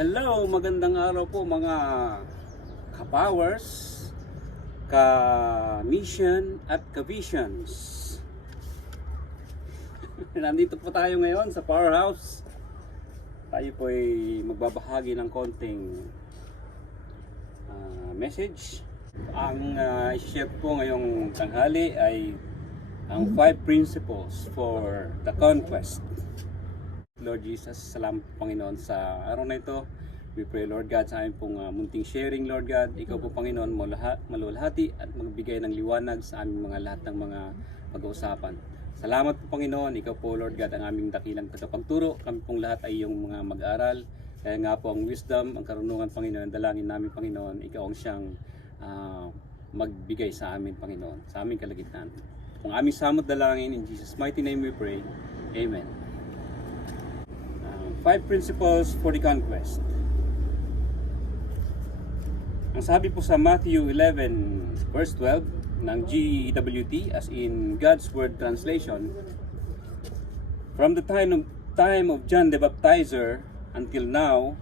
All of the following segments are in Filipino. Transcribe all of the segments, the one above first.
Hello, magandang araw po mga ka-powers, ka-mission at ka-visions. Nandito po tayo ngayon sa Powerhouse. Tayo po ay magbabahagi ng konting message. Ang i-share po ngayong tanghali ay ang 5 principles for the conquest. Lord Jesus, salamat po Panginoon sa araw na ito. We pray Lord God sa aming pong munting sharing Lord God. Ikaw po Panginoon maluwalhati at magbigay ng liwanag sa aming mga lahat ng mga pag-uusapan. Salamat po Panginoon, Ikaw po Lord God ang aming dakilang tagapagturo. Kami pong lahat ay iyong mga mag-aral. Kaya nga po ang wisdom, ang karunungan Panginoon, dalangin namin Panginoon, Ikaw ang siyang magbigay sa amin Panginoon, sa aming kalagitnaan. Kung aming samot dalangin, in Jesus' mighty name we pray. Amen. 5 principles for the conquest. Ang sabi po sa Matthew 11 verse 12 ng GWT, as in God's Word Translation, from the time of John the Baptizer until now,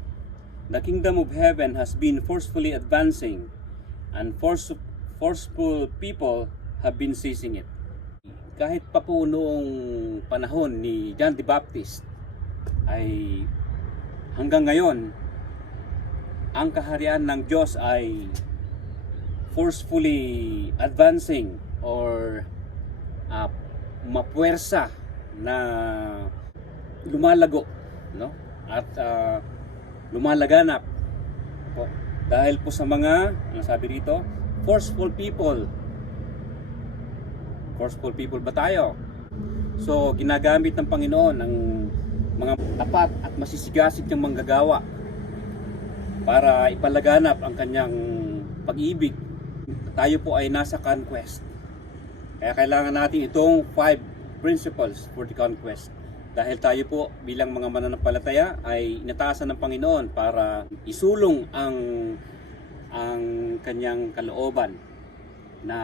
the kingdom of heaven has been forcefully advancing, and forceful people have been seizing it. Kahit pa po noong panahon ni John the Baptist, ay hanggang ngayon ang kaharian ng Diyos ay forcefully advancing or mapuwersa na lumalago, no? At lumalaganap po. Dahil po sa mga, ano sabi rito, forceful people. Forceful people ba tayo? So ginagamit ng Panginoon ang mga tapat at masisigasig niyang manggagawa para ipalaganap ang kanyang pag-ibig. Tayo po ay nasa conquest. Kaya kailangan natin itong 5 principles for the conquest. Dahil tayo po bilang mga mananampalataya ay inataasan ng Panginoon para isulong ang kanyang kalooban na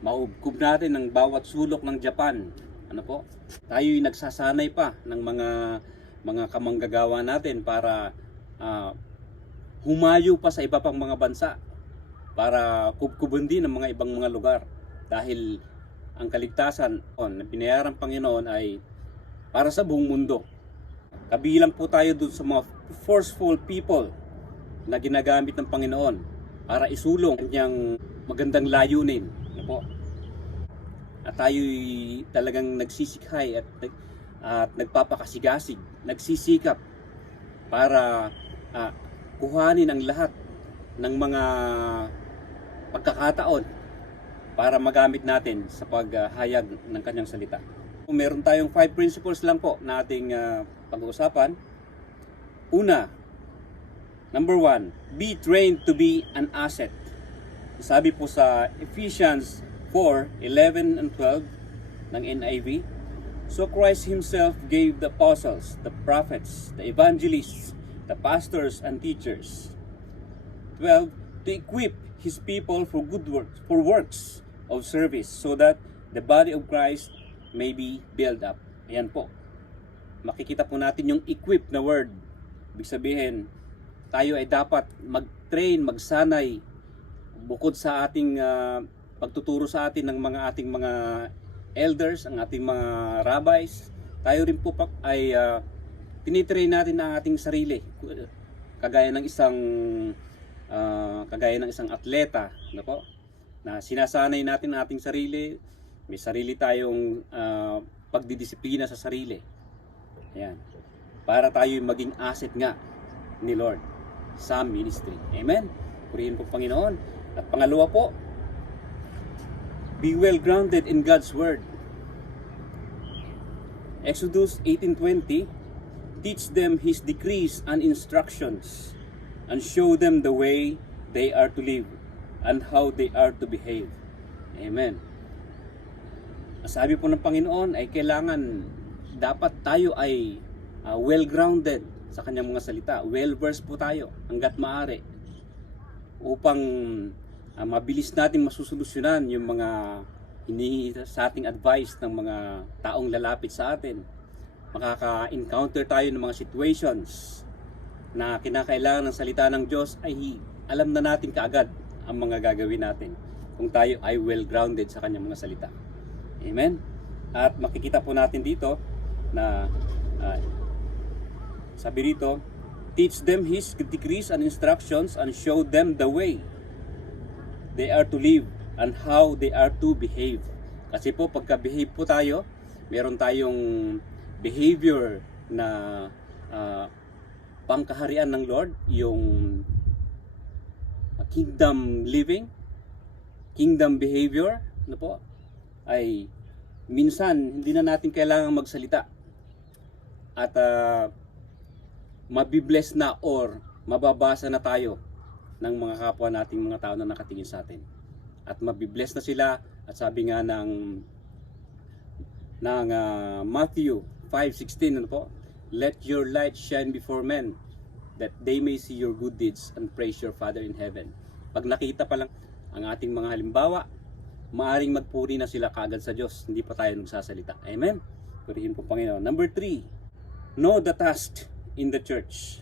maubkob natin ang bawat sulok ng Japan. Ano po? Tayo'y nagsasanay pa ng mga kamanggagawa natin para humayo pa sa iba pang mga bansa, para kubkuban din ng mga ibang mga lugar. Dahil ang kaligtasan na binayaran Panginoon ay para sa buong mundo. Kabilang po tayo doon sa mga forceful people na ginagamit ng Panginoon para isulong kanyang magandang layunin. Ano po? At tayo'y talagang nagsisikhay at nagpapakasigasig, nagsisikap para kuhanin ang lahat ng mga pagkakataon para magamit natin sa paghayag ng kanyang salita. Meron tayong 5 principles lang po na ating pag-uusapan. Una, number 1, be trained to be an asset. Sabi po sa Ephesians 4:11 and 12 ng NIV, so Christ Himself gave the apostles, the prophets, the evangelists, the pastors and teachers. 12, to equip His people for good works, for works of service, so that the body of Christ may be built up. Ayan po. Makikita po natin yung equip na word. Ibig sabihin, tayo ay dapat mag-train, magsanay, bukod sa ating pagtuturo sa atin ng ating mga elders, ang ating mga rabbis, tayo rin po ay tinitrain natin ang ating sarili. Kagaya ng isang atleta, ano po? Na sinasanay natin ang ating sarili, may sarili tayong pagdidisiplina sa sarili. Ayan. Para tayo maging asset nga ni Lord sa ministry. Amen. Purihin po Panginoon. At pangalawa po, be well grounded in God's Word. Exodus 18:20, teach them His decrees and instructions, and show them the way they are to live, and how they are to behave. Amen. Sabi po ng Panginoon ay kailangan, dapat tayo ay well grounded sa kanyang mga salita. Well versed po tayo hanggat maaari, upang mabilis natin masusolusyonan yung mga hinihingi sa ating advice ng mga taong lalapit sa atin. Makaka-encounter tayo ng mga situations na kinakailangan ng salita ng Diyos, ay alam na natin kaagad ang mga gagawin natin kung tayo ay well grounded sa kanyang mga salita. Amen? At makikita po natin dito na sabi dito, teach them His decrees and instructions and show them the way they are to live and how they are to behave. Kasi po pagka-behave po tayo, meron tayong behavior na pangkaharian ng Lord, yung kingdom living, kingdom behavior, ano po, ay minsan hindi na natin kailangan magsalita at mabibless na or mababasa na tayo ng mga kapwa nating mga tao na nakatingin sa atin. At mabibless na sila, at sabi nga ng Matthew 5:16, ano po? Let your light shine before men, that they may see your good deeds and praise your Father in heaven. Pag nakita pa lang ang ating mga halimbawa, maaring magpuri na sila kaagad sa Diyos, hindi pa tayo nagsasalita. Amen? Purihin po Panginoon. Number 3, know the task in the church.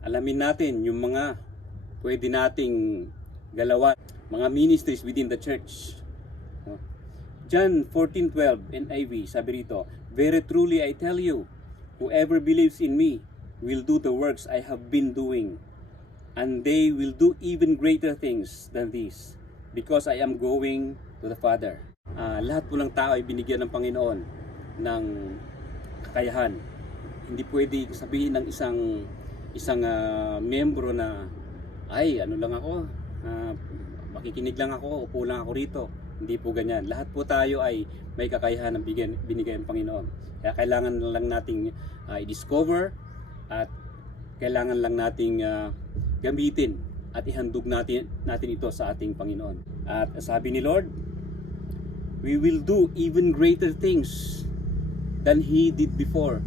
Alamin natin yung mga pwede nating galawan, mga ministries within the church. John 14:12 NIV, sabi rito, very truly I tell you, whoever believes in me will do the works I have been doing, and they will do even greater things than these, because I am going to the Father. Lahat po ng tao ay binigyan ng Panginoon ng kakayahan. Hindi pwede sabihin ng isang miyembro na, ay ano lang ako, makikinig lang ako, upo lang ako rito. Hindi po ganyan. Lahat po tayo ay may kakayahan ng binigay ng Panginoon. Kaya kailangan lang nating i-discover at kailangan lang nating gamitin at ihandog natin ito sa ating Panginoon. At sabi ni Lord, we will do even greater things than He did before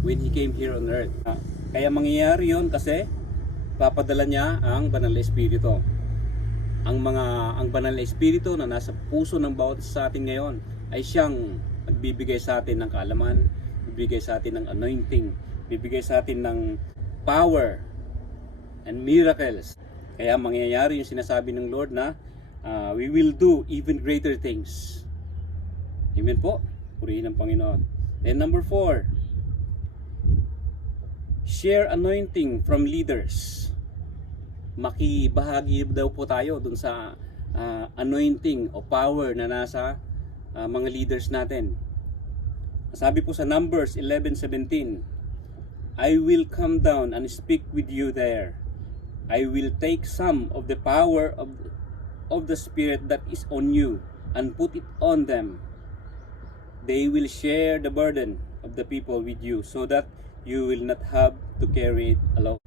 when He came here on earth. Kaya mangyayari yon kasi papadala niya ang Banal na Espiritu. Ang Banal na Espiritu na nasa puso ng bawat sa atin ngayon ay siyang magbibigay sa atin ng kaalaman, bibigay sa atin ng anointing, bibigay sa atin ng power and miracles. Kaya mangyayari yung sinasabi ng Lord na we will do even greater things. Amen po. Purihin ang Panginoon. Then number 4, share anointing from leaders. Makibahagi daw po tayo dun sa anointing o power na nasa mga leaders natin. Sabi po sa Numbers 11:17, I will come down and speak with you there. I will take some of the power of the Spirit that is on you and put it on them. They will share the burden of the people with you so that you will not have to carry it alone.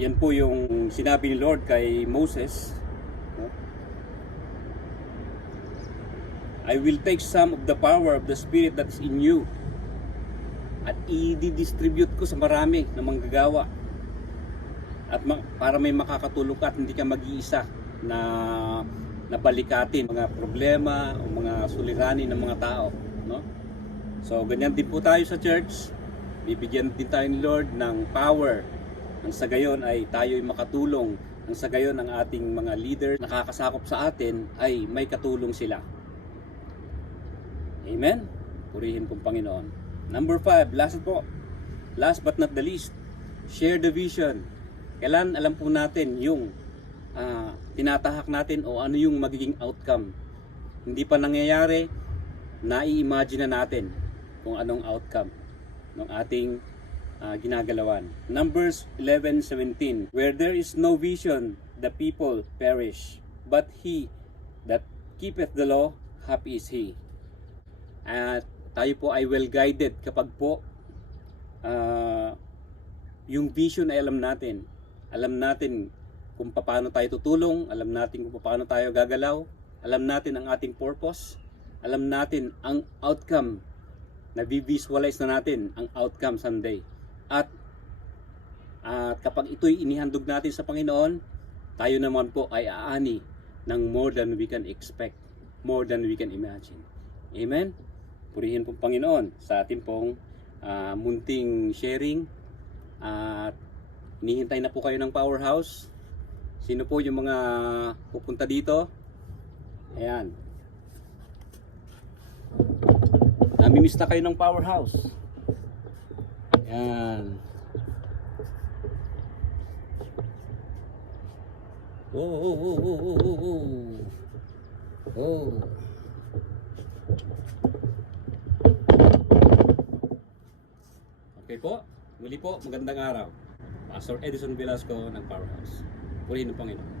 Yan po yung sinabi ni Lord kay Moses. I will take some of the power of the Spirit that's in you at i-distribute ko sa marami na manggagawa. At para may makakatulong ka at hindi ka mag-iisa na nabalikatin mga problema o mga suliranin ng mga tao. No? So ganyan din po tayo sa church. Bibigyan din tayo ni Lord ng power. Nang sa gayon ay tayo'y makatulong. Nang sa gayon ang ating mga leader nakakasakop sa atin ay may katulong sila. Amen? Purihin pong Panginoon. Number 5, last but not the least, share the vision. Kailan alam po natin yung tinatahak natin o ano yung magiging outcome. Hindi pa nangyayari, nai-imagine na natin kung anong outcome ng ating ginagalawan. Numbers 11:17, where there is no vision, the people perish, but he that keepeth the law, happy is he. At tayo po ay well guided kapag po yung vision ay alam natin. Alam natin kung paano tayo tutulong, alam natin kung paano tayo gagalaw, alam natin ang ating purpose, alam natin ang outcome, na visualize na natin ang outcome someday. At kapag ito'y inihandog natin sa Panginoon, tayo naman po ay aani ng more than we can expect, more than we can imagine. Amen? Purihin po Panginoon sa ating pong munting sharing at Hinihintay na po kayo ng powerhouse. Sino po yung mga pupunta dito? Ayan. Namimiss na kayo ng powerhouse. Ayan. Oh, oh, oh, oh, oh, oh, oh. Oh. Okay po. Muli po, magandang araw. Pastor Edison Velasco ng Powerhouse. Purihin ng Panginoon.